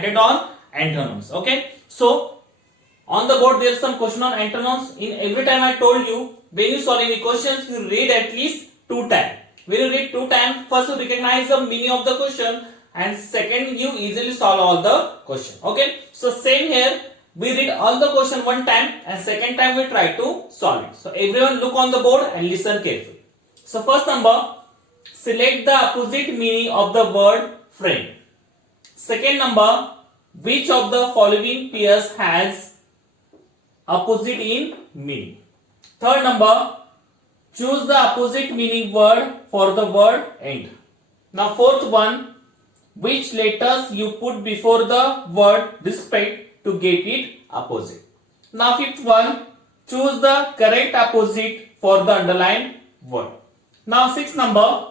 decided on antonyms. Okay, so on the board there is some question on antonyms. In every time I told you, when you solve any questions, you read at least 2 times. When you read 2 times, first you recognize the meaning of the question, and second you easily solve all the question. Okay, so same here, we read all the question 1 time and second time we try to solve it. So everyone look on the board and listen carefully. So first number, select the opposite meaning of the word friend. Second number, which of the following pairs has opposite in meaning? Third number, choose the opposite meaning word for the word end. Now fourth one, which letters you put before the word respect to get it opposite. Now fifth one, choose the correct opposite for the underlined word. Now sixth number,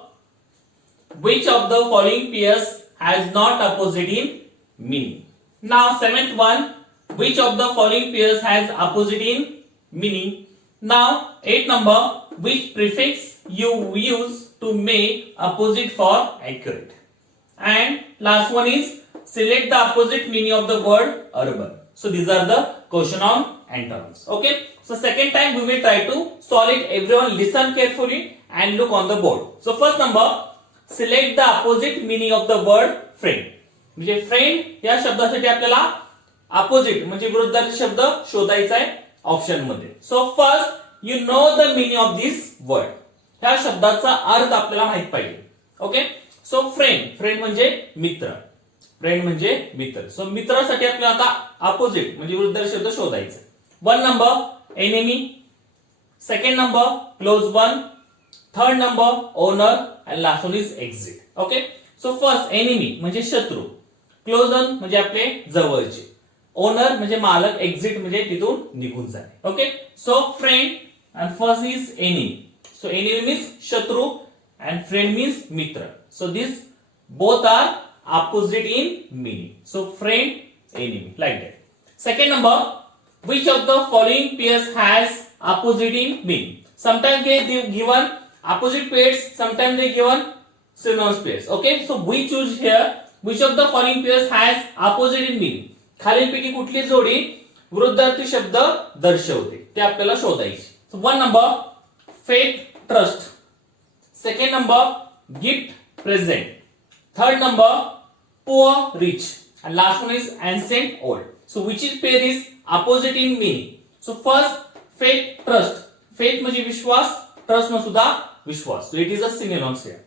which of the following pairs has not opposite in meaning? Now seventh one, which of the following pairs has opposite in meaning? Now eighth number, which prefix you use to make opposite for accurate? And last one is, select the opposite meaning of the word urban. So these are the question on antonyms. Okay, so second time we will try to solve it. Everyone listen carefully and look on the board. So first number, select the opposite meaning of the word friend. म्हणजे friend या शब्दासाठी आपल्याला opposite म्हणजे विरुद्धार्थी शब्द शोधायचा आहे option मध्ये. So first you know the meaning of this word. ह्या शब्दाचा अर्थ आपल्याला माहित पाहिजे. ओके, सो फ्रेंड म्हणजे मित्र. फ्रेंड म्हणजे मित्र. सो मित्रासाठी आपल्याला आता अपोजिट म्हणजे विरुद्धार्थी शब्द शोधायचा. 1 number enemy, second number close one, third number owner and last one is exit. Okay, so first enemy म्हणजे शत्रू, क्लोज वन म्हणजे आपले जवळचे, ओनर म्हणजे मालक, एक्झिट म्हणजे तिथून निघून जाणे. Okay, so friend and first is enemy. So enemy means शत्रू and friend means Mitra. So this both are opposite in meaning. So friend, enemy, like that. Second number, which of the following pairs has opposite in meaning? Sometimes they given opposite pairs, sometimes they given synonymous pairs. Okay, so we choose here which of the following pairs has opposite in meaning. खालीलपैकी कुठली जोडी विरुद्धार्थी शब्द दर्शवते ते आपल्याला शोधायची. So 1 number faith, trust. Second number gift, present. Third number poor, rich. And last one is ancient, old. So which is pair is opposite in meaning? So first faith, trust. Faith म्हणजे विश्वास, trust म्हणजे सुद्धा विश्वास. So it is a synonyms here.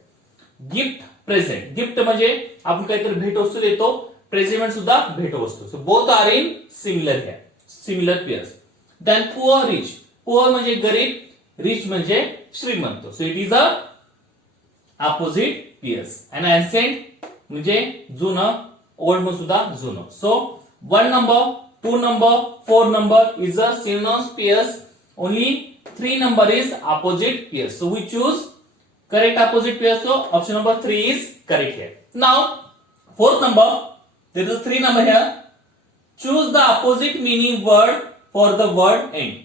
Gift, present. Gift म्हणजे आपण काहीतरी भेटवस्तू देतो, प्रेझेंट सुद्धा भेटवस्तू. So both are in similar here, similar pairs. Then poor, rich. Poor म्हणजे गरीब, रिच म्हणजे श्रीमंत. So it is a opposite pairs. And ancient म्हणजे जुनं, ओल्ड म्हणजे सुद्धा जुनं. So 1 number, 2 number, 4 number is a synonyms pairs. Only 3 number is opposite pairs. So we choose correct opposite pairs. So option number 3 is correct here. Now fourth number, there is a 3 number here. Choose the opposite meaning word for the word end.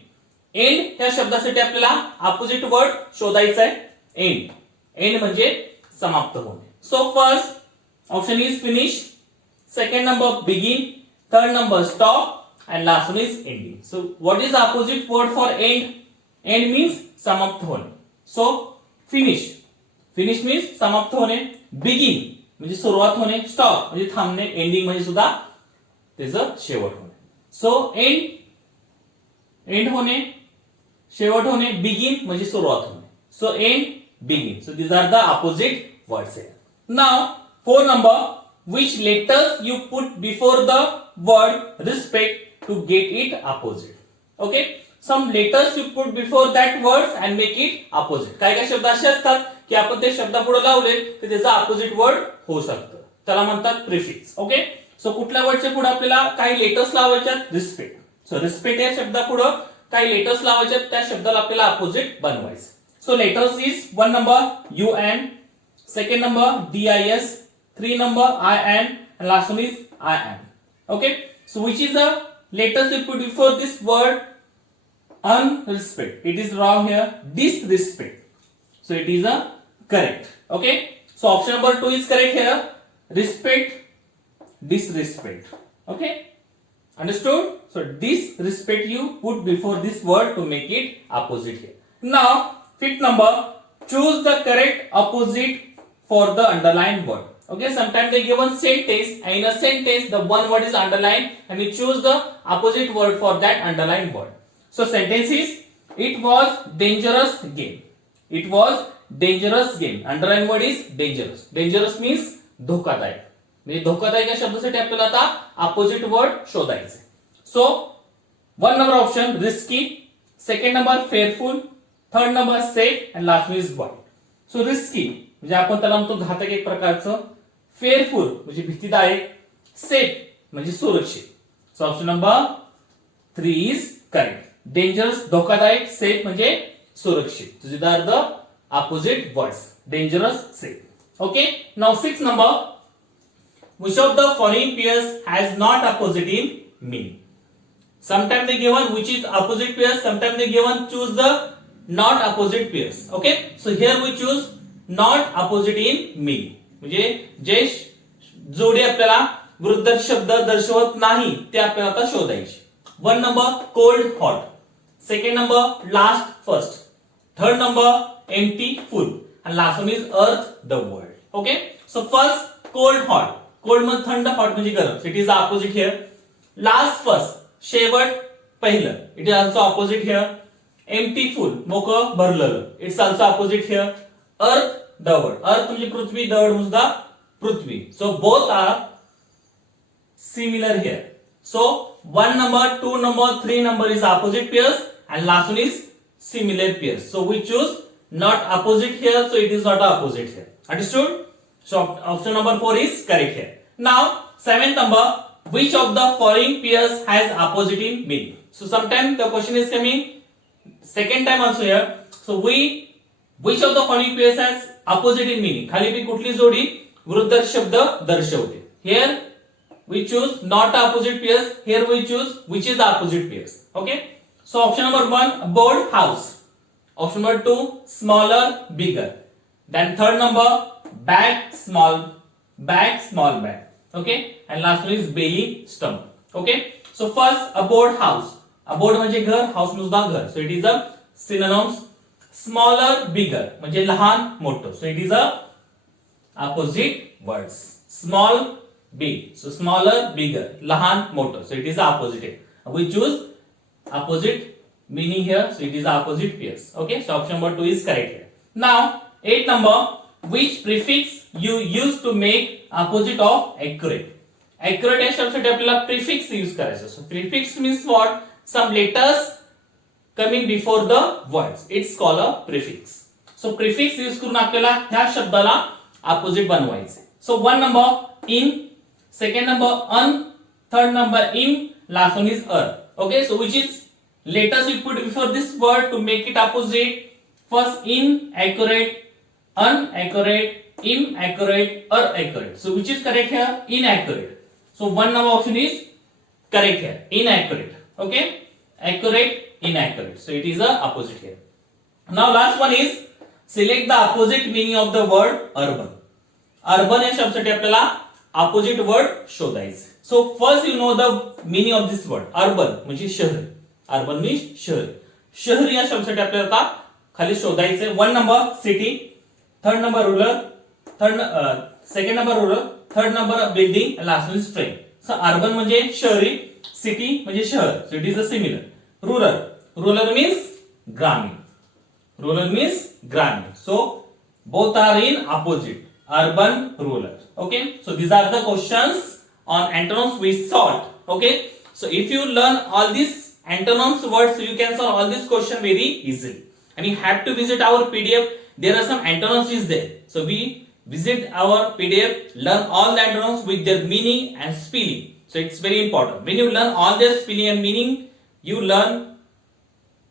End या शब्दासाठी आपल्याला opposite word शोधायचा आहे. End. End म्हणजे समाप्त होणे. So first option is finish. Second number begin. Third number stop. And last one is ending. So what is the opposite word for end? End means समाप्त होणे. So finish. Finish means समाप्त होणे. Begin म्हणजे सुरुवात होणे. Stop म्हणजे थांबणे. Ending म्हणजे सुद्धा त्याचं शेवट होणे. So end होणे, शेवट होणे. Begin म्हणजे सुरुवात होणे. So end, begin. So these are the opposite words here. Now 4 number, which letters you put before the word respect to get it opposite. Okay, some letters you put before that words and make it opposite. काय काय शब्द असे असतात की आपण ते शब्द पुढे लावले तर त्याचा ऑपोजिट वर्ड होऊ शकतं, त्याला म्हणतात प्रिफिक्स. ओके, सो कुठल्या वर्डच्या पुढे आपल्याला काही लेटर्स लावायच्यात? रिस्पेक्ट. सो रिस्पेक्ट या शब्दा पुढे काही लेटर्स लावायच्यात, त्या शब्दाला आपल्याला ऑपोजिट बनवायचं. So letters is 1 number UN, second number DIS, 3 number IN and last one is IM. Okay, so which is the letters you put before this word? Unrespect. It is wrong here. Disrespect. So it is a correct. Okay, so option number 2 is correct here. Respect, disrespect. Okay, understood? So disrespect you put before this word to make it opposite here. Now fifth number, choose the correct opposite for the underlined word. Okay, sometimes they give one sentence and in a sentence the one word is underlined and you choose the opposite word for that underlined word. So sentence is, it was dangerous game. It was dangerous game. Underlined word is dangerous. Dangerous means धोकादायक. म्हणजे धोकादायक या शब्दासाठी आपल्याला आता opposite word शोधायचे. So one number option risky, second number fearful, third number safe and last is वाईट. So risky म्हणजे आपण त्याला म्हणतो घातक एक प्रकारचं, फेअरफुल म्हणजे भीतीदायक, सेफ म्हणजे सुरक्षित. So option number 3 is correct. Dangerous धोकादायक, सेफ म्हणजे सुरक्षित. So these are the opposite words, dangerous, safe. Okay, now sixth number, which of the following pairs has not opposite in meaning? Sometimes they given which is opposite pairs, sometimes they given choose the not opposite pairs. Okay, so here we choose not opposite in meaning. म्हणजे जे जोडी आपल्याला विरुद्ध शब्द दर्शवत नाही ते आपल्याला आता शोधायचे. One number cold hot, second number last first, third number empty full and last one is earth the world. Okay, so first cold hot, cold means थंड, hot म्हणजे गरम, so it is the opposite here. Last first शेवट पहिलं, it is also opposite here. Empty full मोकळं भरलेलं, it's also opposite here. Earth the world, earth म्हणजे पृथ्वी, the world म्हणजे पृथ्वी. So both are similar here. So 1 number, 2 number, 3 number is opposite pairs and last one is similar pairs. So we choose not opposite here, so it is not opposite here. Understood? So option number 4 is correct here. Now seventh number, which of the following pairs has opposite in meaning? So sometimes the question is coming second time also here. So which of the following pairs has opposite in meaning? खाली भी कुठली जोडी विरुद्ध शब्द दर्शवते. Here we choose not opposite pairs. Here we choose which is the opposite pairs. Okay. So option number 1, board house. Option number 2, smaller bigger. Then third number, bag small bag. Okay, and last one is belly stomach. Okay, so first a board house. A board म्हणजे घर, house म्हणजे घर. So it is a synonyms. Smaller bigger म्हणजे लहान मोठं. So it is a opposite words. Small big. So smaller bigger, लहान मोठं. So it is the opposite. We choose opposite meaning here, so it is opposite pairs. Okay, so option number 2 is correct here. Now 8 number, which prefix you use to make opposite of accurate? Accurate या शब्दासाठी आपल्याला prefix use करायचं. So prefix means what? Some letters coming before the words, it's called a prefix. So prefix use करून आपल्याला ह्या शब्दाला opposite बनवायचे. So 1 number in, second number un, third number in, last one is er. Okay, so which is letters we put before this word to make it opposite? First inaccurate, unaccurate, inaccurate, or accurate. So which is correct here? Inaccurate. So 1 number option is correct here. Inaccurate. Okay, accurate, inaccurate. So it is the opposite here. Now last one is select the opposite meaning of the word urban. Urban या शब्दासाठी आपल्याला opposite word शोधायचे. So first you know the meaning of this word. Urban म्हणजे शहर. Urban means शहर. शहर या शब्दासाठी आपल्याला आता खाली शोधायचे. 1 number city, third number rural, second number rural, third number building, and last one is train. So urban म्हणजे शहरी, city म्हणजे शहर. So it is a similar. Rural means ग्रामीण. Rural means ग्रामीण. So both are in opposite. Urban, rural. Okay. So these are the questions on antonyms we solved. Okay, so if you learn all these antonyms words, so you can solve all this question very easily. And you have to visit our PDF. There are some antonyms is there. So we visit our PDF, learn all the antonyms with their meaning and spelling. So it's very important. When you learn all their spelling and meaning, you learn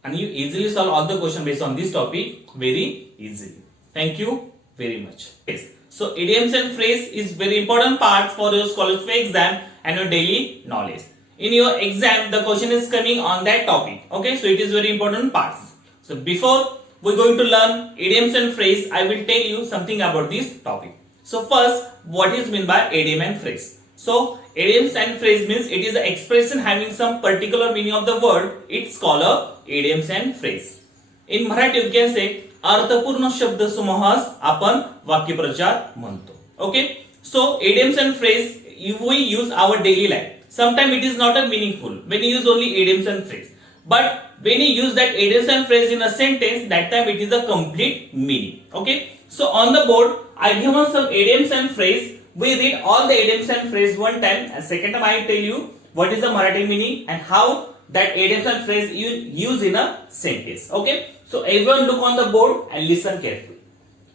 and you easily solve all the question based on this topic very easily. Thank you very much. Yes. So idioms and phrase is very important part for your scholarship exam and your daily knowledge. In your exam, the question is coming on that topic. Okay, so it is very important parts. So before we're going to learn idioms and phrase, I will tell you something about this topic. So first, what is meant by idiom and phrase? So idioms and phrase means it is the expression having some particular meaning of the word. It's called a idioms and phrase. In Marathi you can say अर्थपूर्ण शब्द समूहास आपण वाक्यप्रचार म्हणतो. Okay, so idioms and phrase we use our daily life. Sometimes it is not a meaningful when you use only idioms and phrase, but when you use that idioms and phrase in a sentence, that time it is a complete meaning. Okay, so on the board I given some idioms and phrase. We read all the idioms and phrase one time, and second time I tell you what is the Marathi meaning and how that idioms and phrase you use in a sentence. Okay, so everyone look on the board and listen carefully.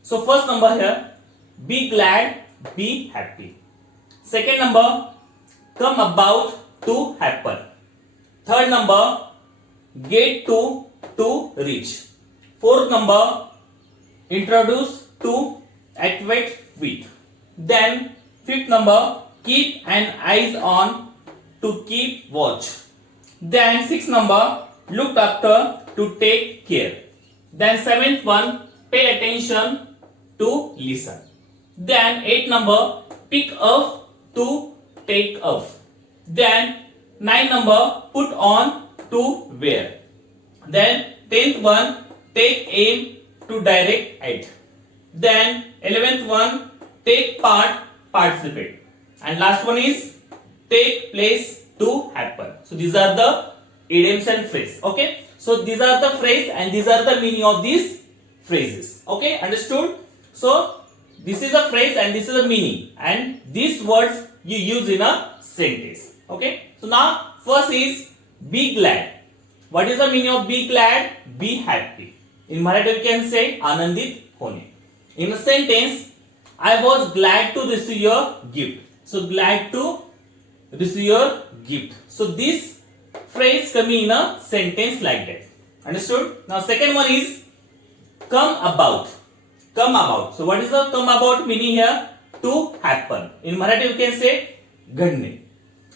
So first number here, be glad, be happy. Second number, come about to happen. Third number, get to reach. Fourth number, introduce to, acquaint with. Then fifth number, keep an eyes on, to keep watch. Then sixth number, look after, to take care. Then seventh one, pay attention, to listen. Then eighth number, pick up, to take off. Then ninth number, put on, to wear. Then 10th one, take aim, to direct at. Then 11th one, take part, participate. And last one is take place, to happen. So these are the idioms and phrase. Okay, so these are the phrase and these are the meaning of these phrases. Okay, understood? So this is a phrase and this is a meaning, and these words you use in a sentence. Okay, so now first is be glad. What is the meaning of be glad? Be happy. In Marathi you can say आनंदित होणे. In a sentence, I was glad to receive your gift. So glad to receive your gift. So this phrase coming in a sentence like that. Understood? Now second one is come about. Come about. So what is the come about meaning here? To happen. In Marathi you can say घडणे.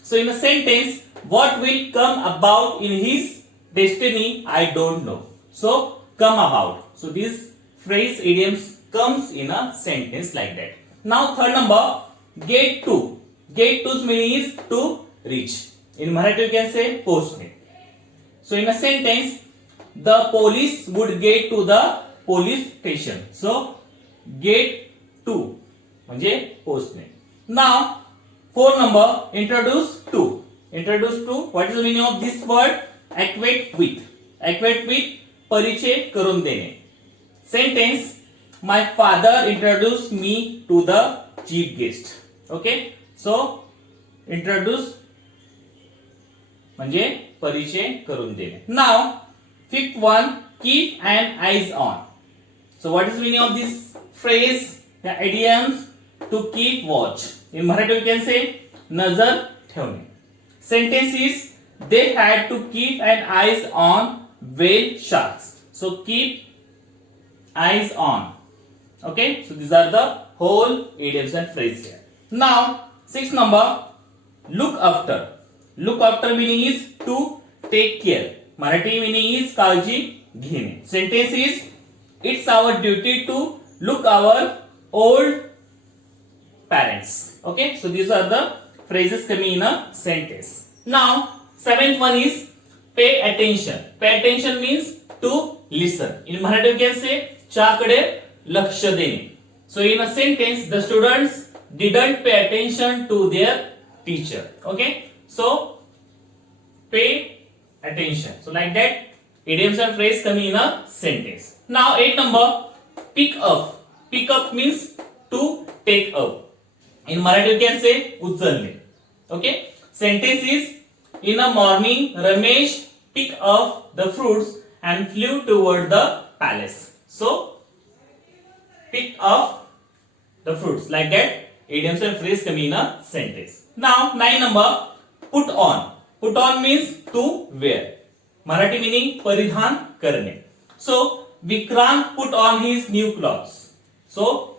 So in a sentence, what will come about in his destiny, I don't know. So come about. So this phrase idioms comes in a sentence like that. Now third number, get to. Get to's meaning is to reach. In Marathi you can say पोहोचणे. So in a sentence, the police would get to the police station. So get to म्हणजे पोहोचणे. Now fourth number, introduce to. Introduce to, what is the meaning of this word? Acquaint with. Acquaint with, परिचय करून देणे. Sentence, my father introduced me to the chief guest. Okay, so introduce म्हणजे परिचय करून देणे. Now fifth one, keep an eyes on. So what is the meaning of this phrase? The idioms, to keep watch. In Marathi you can say नजर ठेवणे. Sentence is they had to keep an eyes on whale sharks. So keep eyes on. Okay, so these are the whole idioms and phrases here. Now sixth number, look after. Look after meaning is to take care. Marathi meaning is काळजी घेणे. Sentence is it's our duty to look our old parents. Okay, so these are the phrases coming in a sentence. Now seventh one is pay attention. Pay attention means to listen. In Marathi you can say च्याकडे लक्ष देणे. So in a sentence, the students didn't pay attention to their teacher. Okay, so pay attention. So like that, idioms and phrase coming in a sentence. Now eighth number, pick up. Pick up means to take up. In Marathi you can say उचलणे. Okay, sentence is in a morning Ramesh picked up the fruits and flew toward the palace. So pick up the fruits, like that idioms and phrase coming in a sentence. Now nine number, put on. Put on means to wear. Marathi meaning परिधान करणे. So Vikrant put on his new clothes. So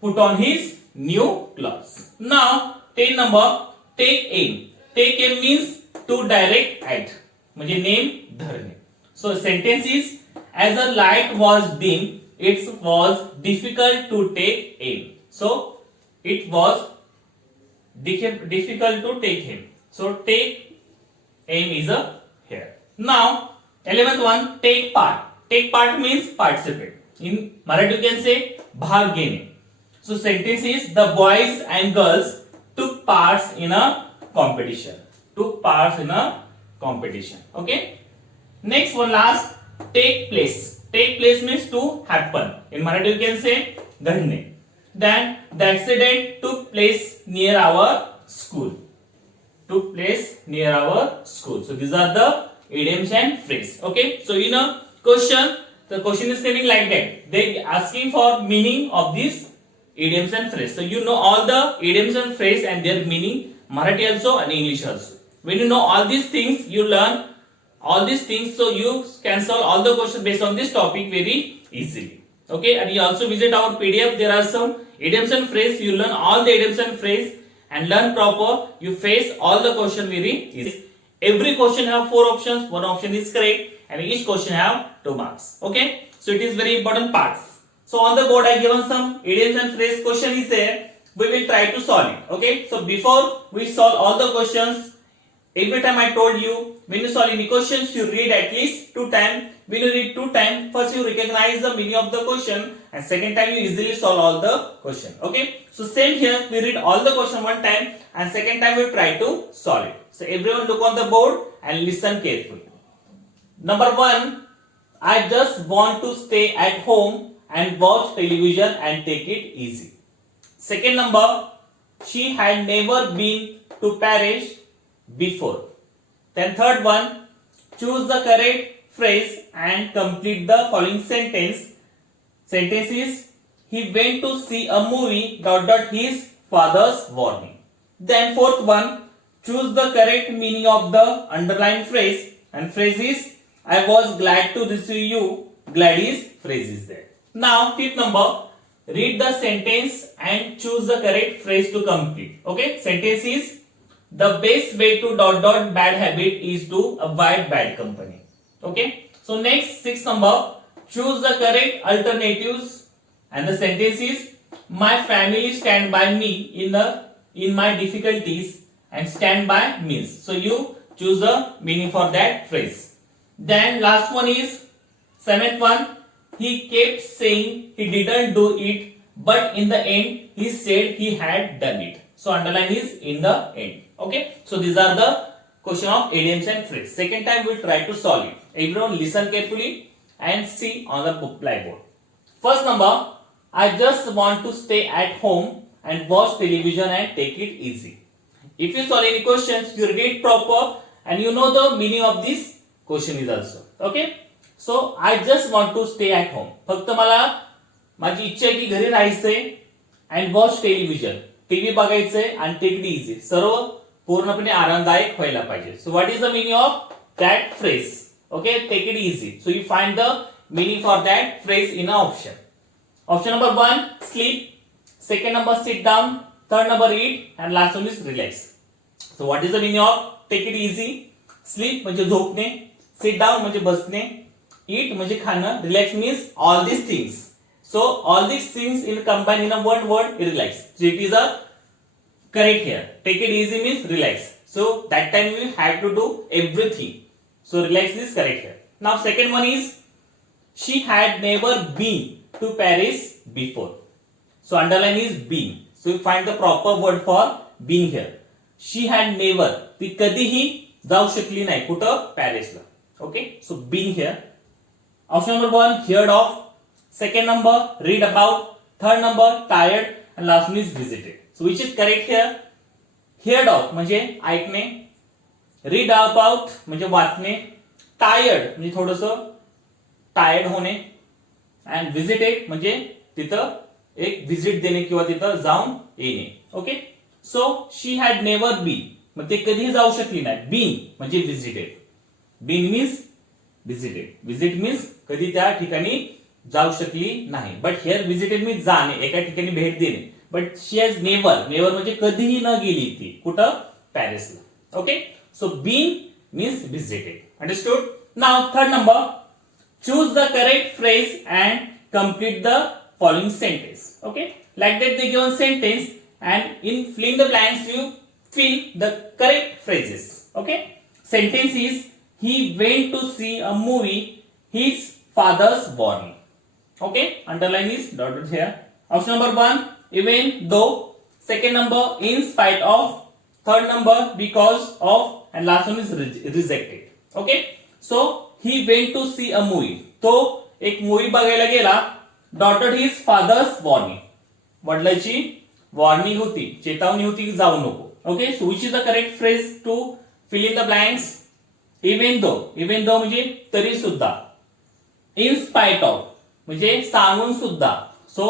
put on his new clothes. Now 10 number, take aim. Take aim means to direct at म्हणजे name धरणे. So sentence is as a light was dim, it was difficult to take aim. So it was difficult to take him. So take aim is a here. Now 11th one, take part. Take part means participate. In Marathi you can say भाग घेणे. So sentence is the boys and girls took parts in a competition. Took parts in a competition. Okay. Next one, last, take place. Take place means to happen. In Marathi you can say घडणे. Then the accident took place near our school. Took place near our school. So these are the idioms and phrase. Okay. So in a question, the question is coming like that. They asking for meaning of these idioms and phrase. So you know all the idioms and phrase and their meaning, Marathi also and English also. When you know all these things, you learn all these things, so you can solve all the questions based on this topic very easily. Okay, and you also visit our PDF. There are some idioms and phrase. You learn all the idioms and phrase and learn proper. You face all the question very easy. Every question have 4 options. One option is correct, and each question have 2 marks. Okay, so it is very important parts. So on the board I given some idioms and phrase question is there. We will try to solve it. Okay, so before we solve all the questions, every time I told you, when you solve any questions, you read at least 2 times. When you read 2 times, first you recognize the meaning of the question, and second time you easily solve all the question. Okay. So same here, we read all the question 1 time, and second time we try to solve it. So everyone look on the board and listen carefully. Number 1, I just want to stay at home and watch television and take it easy. Second number, she had never been to Paris before. Then third one, choose the correct phrase and complete the following sentence. Sentence is, he went to see a movie ... his father's warning. Then fourth one, choose the correct meaning of the underlined phrase, and phrase is, I was glad to receive you. Glad is phrase is there. Now fifth number, read the sentence and choose the correct phrase to complete. Okay, sentence is, the best way to ... bad habit is to avoid bad company. Okay. So next, sixth number, choose the correct alternatives, and the sentence is, my family stand by me in my difficulties, and stand by means. So you choose the meaning for that phrase. Then last one is seventh one, he kept saying he didn't do it, but in the end he said he had done it. So underline is in the end. Okay, so these are the question of idioms and phrase. Second time we try to solve it. Everyone listen carefully and see on the blackboard. First number, I just want to stay at home and watch television and take it easy. If you solve any questions, you read it proper and you know the meaning of this question is also. Okay, so I just want to stay at home. फक्त मला माझी इच्छा आहे की घरी राहायचंय and watch television. TV बघायचंय आणि टेक इट इझी. सर्व पूर्णपणे आरामदायक व्हायला पाहिजे. So what is the meaning of that phrase? Okay, take it easy. So you find the meaning for that phrase in a option. Option number 1, sleep. Second number, sit down. Third number, eat. And last one is relax. So what is the meaning of take it easy? Sleep म्हणजे झोपणे, sit down म्हणजे बसणे, eat म्हणजे खाणं, relax means all these things. So all these things in combine in a one word, relax. So it is a correct here. Take it easy means relax. So that time we have to do everything. So relax is correct here. Now second one is, she had never been to Paris before. So underline is been. So you find the proper word for been here. She had never, ती कधीही जाऊ शकली नाही कुठं, पॅरिसला. Okay, so been here. Option number 1, heard of. Second number, read about. Third number, tired. And last one is visited. So which is correct here? Heard of म्हणजे ऐकणे, read about म्हणजे वाचणे, tired म्हणजे थोडंसं टायर्ड होणे, and visited म्हणजे तिथं एक विजिट देणे किंवा तिथं जाऊन येणे. Okay, so she had never been, मग ते कधीही जाऊ शकली नाही. बीन म्हणजे visited. Been means visited. Visit means कधी त्या ठिकाणी जाऊ शकली नाही. बट हिअर विजिटेड मीन्स जाणे, एका ठिकाणी भेट देणे. But she has never, never म्हणजे कधीही न गेली ती कुठं, पॅरिसला. Okay, so been means visited. Understood? Now third number, choose the correct phrase and complete the following sentence. Okay, like that they given sentence, and in filling the blanks you fill the correct phrases. Okay, sentence is he went to see a movie his father's warning. Okay, underline is dotted here. Option number 1 even though, second number in spite of, third number because of, and last one is rejected. Okay, so he went to see a movie, तो एक movie बघायला गेला, डॉटेड his father's warning, वडिलांची warning होती, चेतावणी होती की जाऊ नको. Okay, so which is the correct phrase to fill in the blanks. Even though, even though म्हणजे तरी सुद्धा, इन स्पाइट ऑफ म्हणजे सांगून सुद्धा. So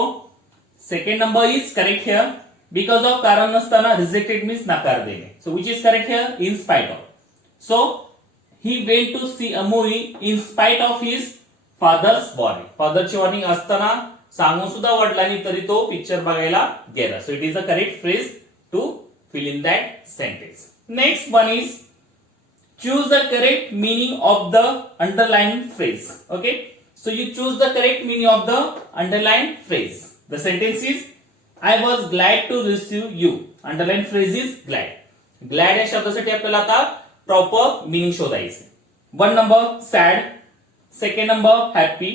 second number is correct here. Because of कारण नसताना, रिजेक्टेड मीन्स नकार देणे. So which is correct here, in spite of. So he went to see a movie in spite of his father's warning. फादरची warning असताना सांगून सुद्धा वडिलांनी तरी तो पिक्चर बघायला गेला. So it is the correct phrase to fill in that sentence. Next one is choose the correct meaning of the underlined phrase. Okay, so you choose the correct meaning of the underlined phrase. The sentence is I was glad to receive you. Underlined phrase is glad. Glad या शब्दासाठी आपल्याला आता proper meaning शोधायचे. One number sad, second number happy,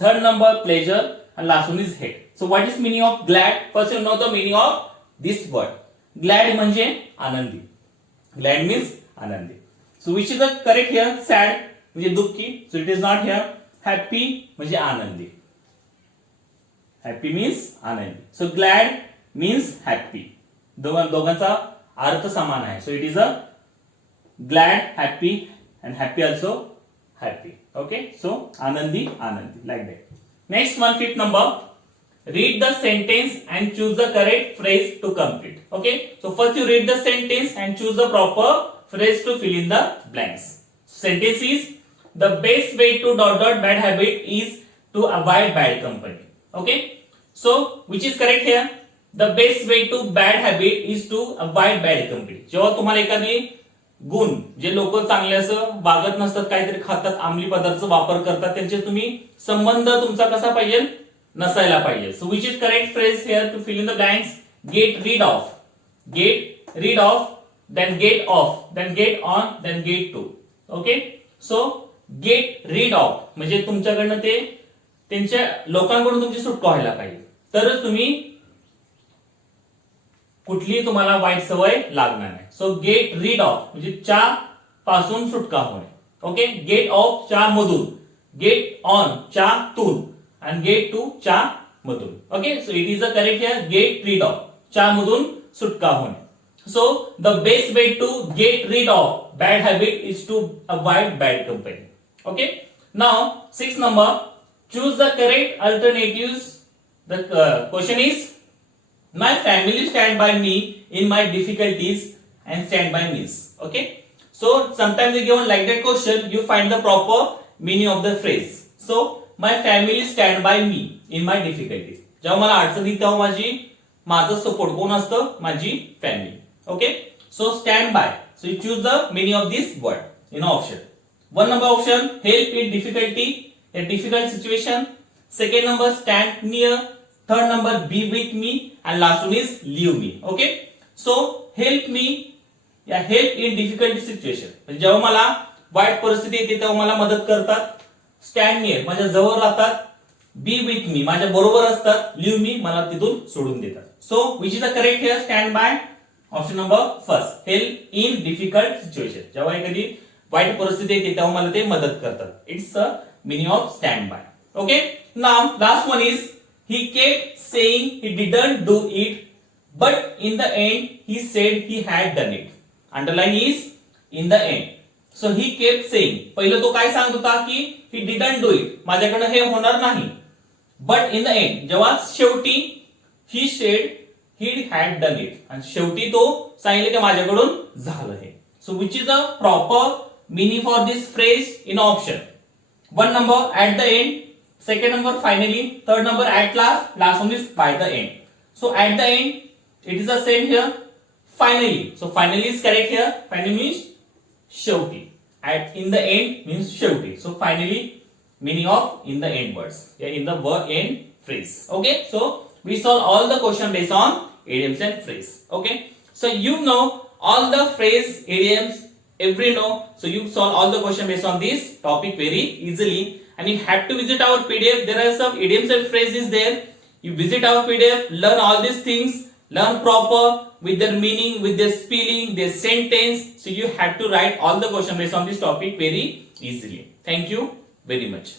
third number pleasure and last one is hate. So what is meaning of glad? First you know the meaning of this word. Glad म्हणजे Anandi. Glad means Anandi. So which is the correct here? Sad म्हणजे दुःखी. So it is not here. Happy म्हणजे Anandi. Happy means Anandi. So glad means happy. दोघांचा अर्थ समान आहे. So it is a glad, happy and happy also happy. Okay, so Anandi Anandi like that. Next one, fifth number. Read the sentence and choose the correct phrase to complete. Okay, so first you read the sentence and choose the proper phrase to fill in the blanks. Sentence is the best way to dot bad habit is to avoid bad company. Okay, so which is correct here? The best way to bad habit is to avoid bad company. जेव्हा तुम्हाला एखादी गुण, जे लोक चांगले असं वागत नसतात, काहीतरी खातात, अंमली पदार्थाचा वापर करतात, त्यांचे तुम्ही संबंध तुमचा कसा पाहिजे, नसायला पाहिजे. So which is correct phrase here to fill in the blanks? Get rid of, get rid of, then get off, then get on, then get to. Okay, so get rid of म्हणजे तुमच्याकडनं ते त्यांच्या लोकांकडून तुमची सुटका व्हायला पाहिजे, तरच तुम्ही कुठली तुम्हाला वाईट सवय लागणार नाही. सो गेट रीड ऑफ म्हणजे चा पासून सुटका होणे. ओके, गेट ऑफ चा मधून, गेट ऑन चा तून, आणि गेट टू चा मधून. Okay, so it is a correct here, get rid of चा मधून सुटका होणे. So the best way to get rid of bad habit is to avoid bad company. Okay, now six number, choose the correct alternatives. The question is my family stand by me in my difficulties and stand by me. Okay, so sometimes they given like that question, you find the proper meaning of the phrase. So my family stand by me in my difficulties. जेव्हा मला अडचण येते तेव्हा माझा support कोण असतं? माझी family. Okay, so stand by. So you choose the meaning of this word in option. One number option help in difficulty, a difficult situation. Second number stand near. Third number be with me and last one is leave me. Okay, so help me या help in difficult situation. जेव्हा मला white परिस्थिती येते तेव्हा मला मदत करतात. Stand near माझ्या जवळ राहतात. बी विथ मी माझ्या बरोबर असतात. लिव्ह मी मला तिथून सोडून देतात. So which is the correct here? Stand by. Option number first, help in difficult situation. जेव्हा एखादी वाईट परिस्थिती येते तेव्हा मला ते मदत करतात. It's a meaning of stand by. Okay, now last one is he kept saying he didn't do it, but in the end he said he had done it. Underline is in the end. So he kept saying, पहिलं तो काय सांगत होता की he didn't do it, माझ्याकडे हे होणार नाही. But in the end, जेव्हा शेवटी he said he had done it, आणि शेवटी तो सांगितले की माझ्याकडून झालं हे. So which is the proper meaning for this phrase in option? One number at the end, second number finally, third number at last, last one is by the end. So at the end it is the same here, finally. So finally is correct here. Finally means शेवटी. At in the end means शेवटी. So finally meaning of in the end words, yeah, in the word end phrase. Okay, so we solve all the question based on idioms and phrase. Okay, so you know all the phrase, idioms, every know. So you solve all the question based on this topic very easily. And you have to visit our PDF. There are some idioms and phrases there. You visit our PDF, learn all these things, learn proper with their meaning, with their spelling, their sentence. So you have to write all the question based on this topic very easily. Thank you very much.